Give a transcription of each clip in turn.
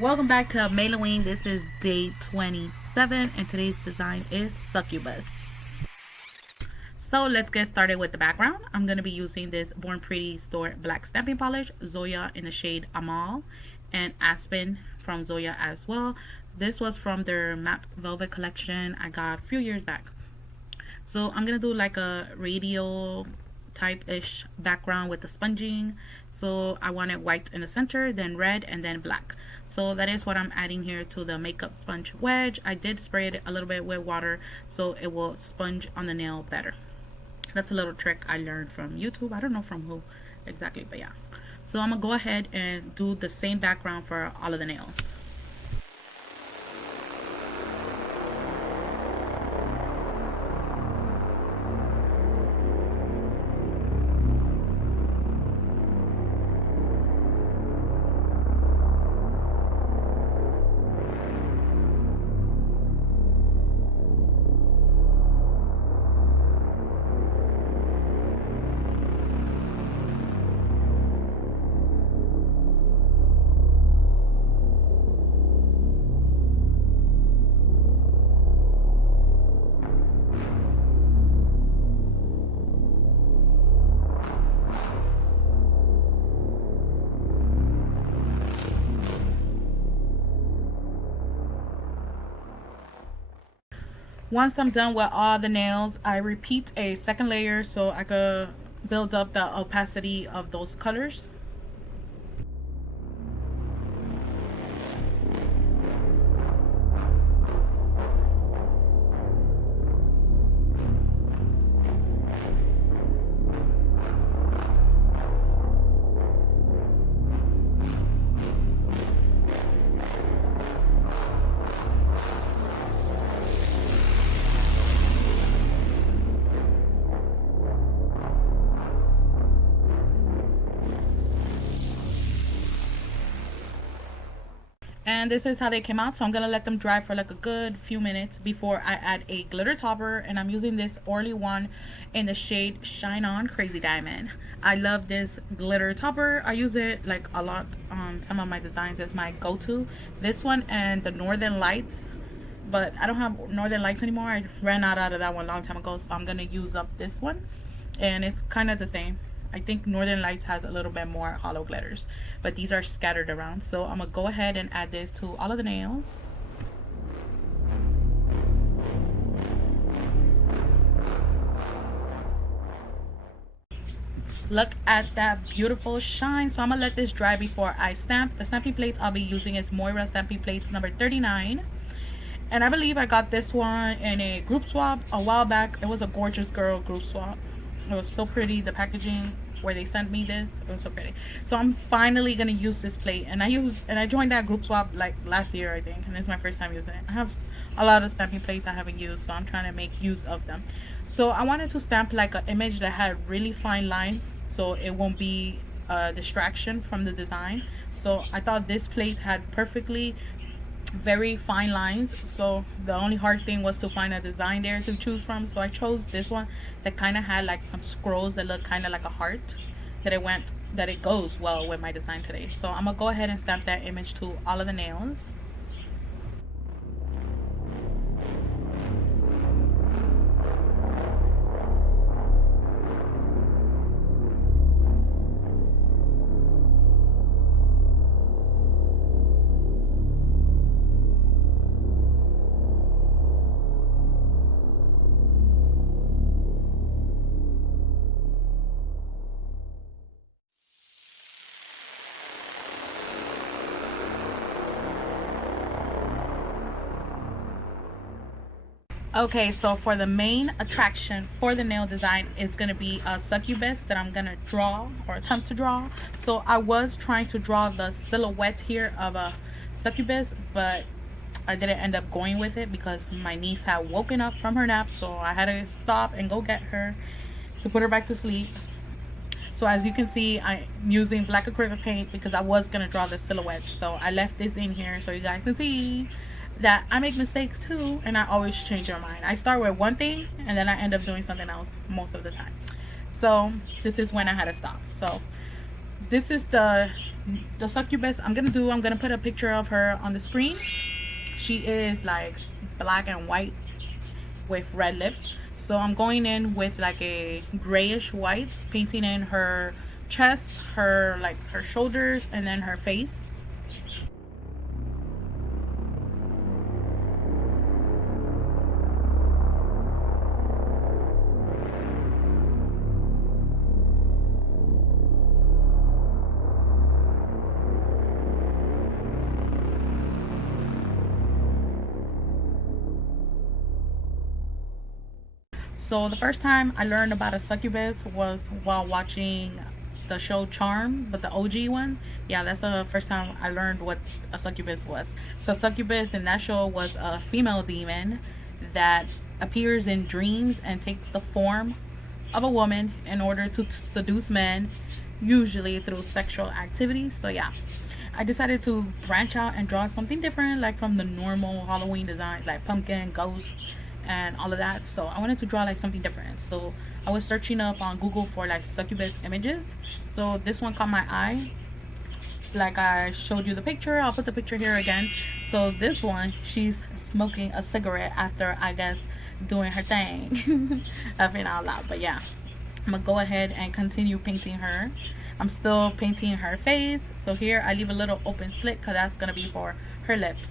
Welcome back to Halloween. This is day 27 and today's design is Succubus. So let's get started with the background. I'm going to be using this BornPrettyStore black stamping polish, Zoya in the shade Amal, and Aspen from Zoya as well. This was from their matte velvet collection I got a few years back. So I'm going to do like a radial type-ish background with the sponging. So I wanted white in the center, then red, and then black. So that is what I'm adding here to the makeup sponge wedge. I did spray it a little bit with water so it will sponge on the nail better. That's a little trick I learned from YouTube. I don't know from who exactly, but yeah. So I'm gonna go ahead and do the same background for all of the nails. Once I'm done with all the nails, I repeat a second layer so I could build up the opacity of those colors. And this is how they came out. So I'm gonna let them dry for like a good few minutes before I add a glitter topper. And I'm using this Orly one in the shade Shine On Crazy Diamond. I love this glitter topper. I use it like a lot on some of my designs as my go-to. This one and the Northern Lights, but I don't have Northern Lights anymore. I ran out of that one a long time ago, so I'm gonna use up this one. And it's kind of the same. I think Northern Lights has a little bit more hollow glitters, but these are scattered around. So I'm gonna go ahead and add this to all of the nails. Look at that beautiful shine. So I'm gonna let this dry before I stamp. The stamping plates I'll be using is Moyra stamping plate number 39. And I believe I got this one in a group swap a while back. It was a Gorgeous Girl group swap. It was so pretty. The packaging where they sent me this, it was so pretty. So I'm finally gonna use this plate, and I joined that group swap like last year, I think, and this is my first time using it. I have a lot of stamping plates I haven't used, so I'm trying to make use of them. So I wanted to stamp like an image that had really fine lines, so it won't be a distraction from the design. So I thought this plate had perfectly very fine lines, so the only hard thing was to find a design there to choose from. So I chose this one that kind of had like some scrolls that look kind of like a heart, that it goes well with my design today. So I'm gonna go ahead and stamp that image to all of the nails. Okay, so for the main attraction for the nail design is going to be a succubus that I'm going to draw or attempt to draw. So I was trying to draw the silhouette here of a succubus, but I didn't end up going with it because my niece had woken up from her nap, so I had to stop and go get her to put her back to sleep. So as you can see, I'm using black acrylic paint because I was going to draw the silhouette. So I left this in here so you guys can see that I make mistakes too, and I always change my mind. I start with one thing and then I end up doing something else most of the time. So this is when I had to stop. So this is the the Succubus I'm gonna put a picture of her on the screen. She is like black and white with red lips. So I'm going in with like a grayish white, painting in her chest, her shoulders, and then her face. So the first time I learned about a succubus was while watching the show Charm, but the OG one. Yeah, that's the first time I learned what a succubus was. So succubus in that show was a female demon that appears in dreams and takes the form of a woman in order to seduce men, usually through sexual activities. So yeah, I decided to branch out and draw something different, like from the normal Halloween designs, like pumpkin, ghost, and all of that. So I wanted to draw like something different. So I was searching up on Google for like succubus images. So this one caught my eye. Like I showed you the picture, I'll put the picture here again. So this one, she's smoking a cigarette after, I guess, doing her thing. Laughing out loud. But yeah, I'm gonna go ahead and continue painting her. I'm still painting her face. So here I leave a little open slit because that's gonna be for her lips.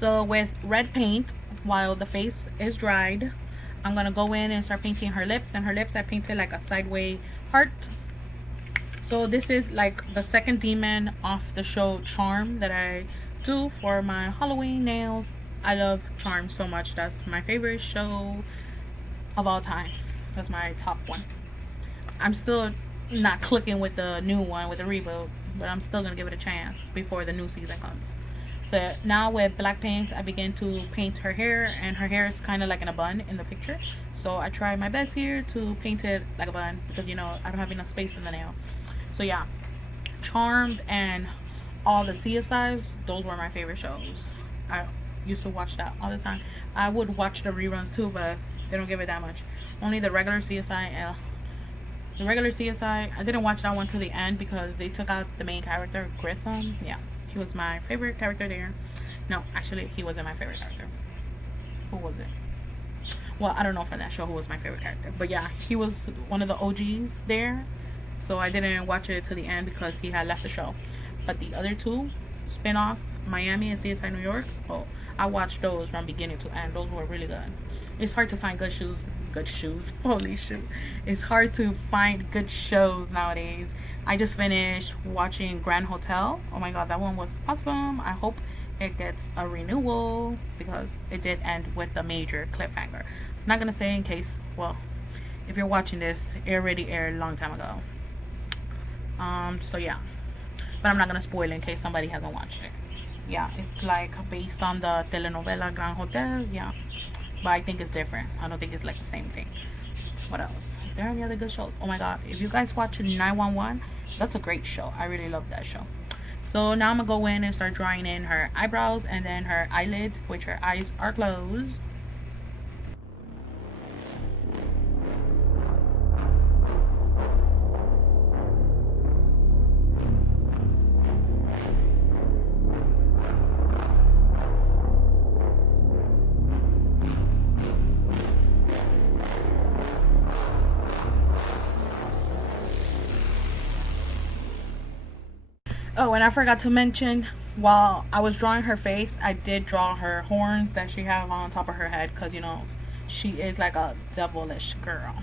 So with red paint, while the face is dried, I'm gonna go in and start painting her lips. And her lips I painted like a sideways heart. So this is like the second demon off the show Charm that I do for my Halloween nails. I love Charm so much. That's my favorite show of all time. That's my top one. I'm still not clicking with the new one, with the reboot, but I'm still gonna give it a chance before the new season comes. So now with black paint, I begin to paint her hair, and her hair is kind of like in a bun in the picture. So I try my best here to paint it like a bun because, you know, I don't have enough space in the nail. So yeah, Charmed and all the CSIs, those were my favorite shows. I used to watch that all the time. I would watch the reruns too, but they don't give it that much. Only the regular CSI. The regular CSI, I didn't watch that one to the end because they took out the main character, Grissom. Yeah. He was my favorite character there. No, actually, he wasn't my favorite character. Who was it? Well, I don't know from that show who was my favorite character. But yeah, he was one of the OGs there. So I didn't watch it to the end because he had left the show. But the other two spin-offs, Miami and CSI New York, oh, I watched those from beginning to end. Those were really good. It's hard to find good shoes. Holy shit. It's hard to find good shows nowadays. I just finished watching Grand Hotel. Oh my god, that one was awesome. I hope it gets a renewal because it did end with a major cliffhanger. I'm not gonna say in case, well, if you're watching this, it already aired a long time ago. So yeah, but I'm not gonna spoil it in case somebody hasn't watched it. Yeah, it's like based on the telenovela Grand Hotel. Yeah, but I think it's different. I don't think it's like the same thing. What else? Is there any other good shows? Oh my god, if you guys watch 911, that's a great show. I really love that show. So now I'm gonna go in and start drawing in her eyebrows and then her eyelids, which her eyes are closed. Oh, and I forgot to mention, while I was drawing her face, I did draw her horns that she have on top of her head because, you know, she is like a devilish girl.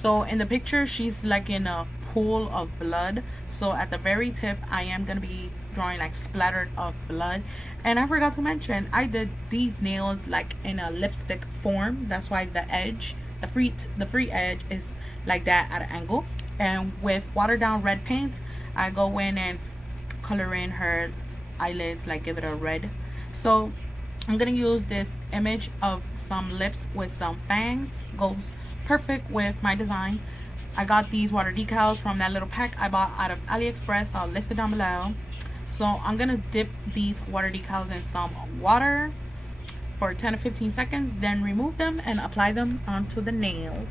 So in the picture, she's like in a pool of blood. So at the very tip, I am gonna be drawing like splattered of blood. And I forgot to mention, I did these nails like in a lipstick form. That's why the edge, the free edge is like that at an angle. And with watered down red paint, I go in and color in her eyelids, like give it a red. So I'm gonna use this image of some lips with some fangs. Goes perfect with my design. I got these water decals from that little pack I bought out of AliExpress. I'll list it down below. So I'm gonna dip these water decals in some water for 10 to 15 seconds, then remove them and apply them onto the nails.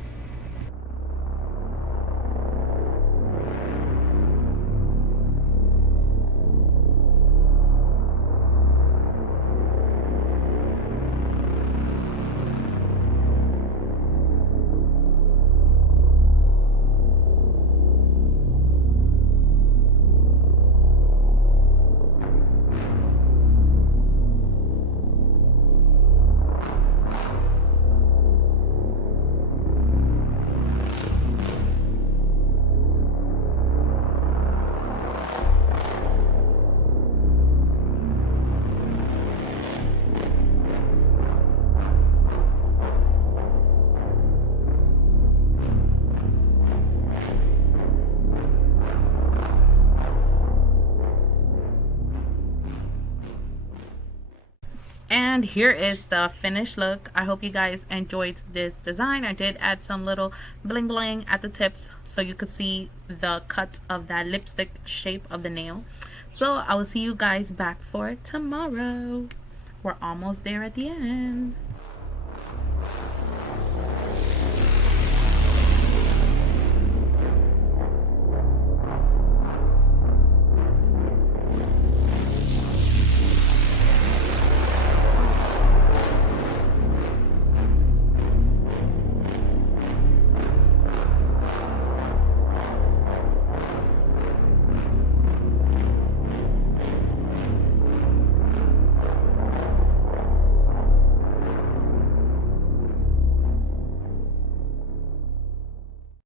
And here is the finished look. I hope you guys enjoyed this design. I did add some little bling bling at the tips so you could see the cut of that lipstick shape of the nail. So I will see you guys back for tomorrow. We're almost there at the end.